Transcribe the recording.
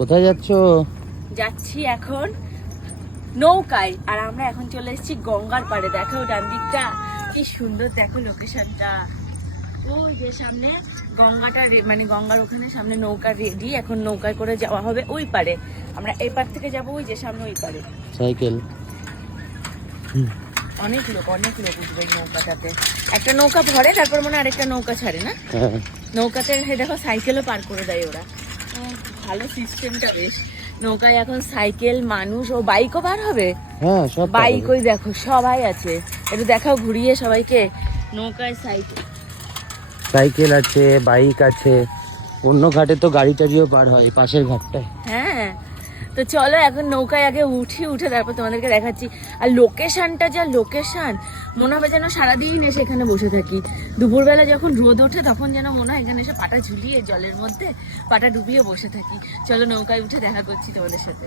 কোথায় যাচ্ছ? যাচ্ছি এখন নৌকায়, আর আমরা এখন চলে এসেছি গঙ্গার পাড়ে। দেখো ডান দিকটা কি সুন্দর, দেখো লোকেশনটা। ওই যে সামনে গঙ্গাটা, মানে গঙ্গার ওখানে সামনে নৌকা রেডি, এখন নৌকায় করে যাওয়া হবে ওই পারে। আমরা এই পার থেকে যাবো ওই যে সামনে ওই পারে। সাইকেল। অনেক লোক উঠবে এই নৌকাটাতে। একটা নৌকা ভরে, তারপর মনে হয় আরেকটা নৌকা ছাড়ে না? হ্যাঁ। নৌকাতে দেখো সাইকেলও পার করে দেয় ওরা। ভালো সিস্টেমটা বেশ। নৌকায় এখন সাইকেল, মানুষ ও বাইকও বার হবে। হ্যাঁ, সব বাইক ওই দেখো সবাই আছে। একটু দেখাও ঘুরিয়ে সবাইকে। নৌকায় সাইকেল আছে, বাইক আছে। অন্য ঘাটে তো গাড়ি টাড়িও পার হয়, পাশের ঘাটটায়। হ্যাঁ, তো চলো এখন নৌকায় আগে উঠে তারপর তোমাদেরকে দেখাচ্ছি। আর লোকেশনটা যা লোকেশন, মনে হবে যেন সারাদিন এসে এখানে বসে থাকি। দুপুরবেলা যখন রোদ ওঠে তখন যেন মনে হয় এখানে এসে পাটা ঝুলিয়ে জলের মধ্যে পাটা ডুবিয়ে বসে থাকি। চলো নৌকায় উঠে দেখা করছি তোমাদের সাথে।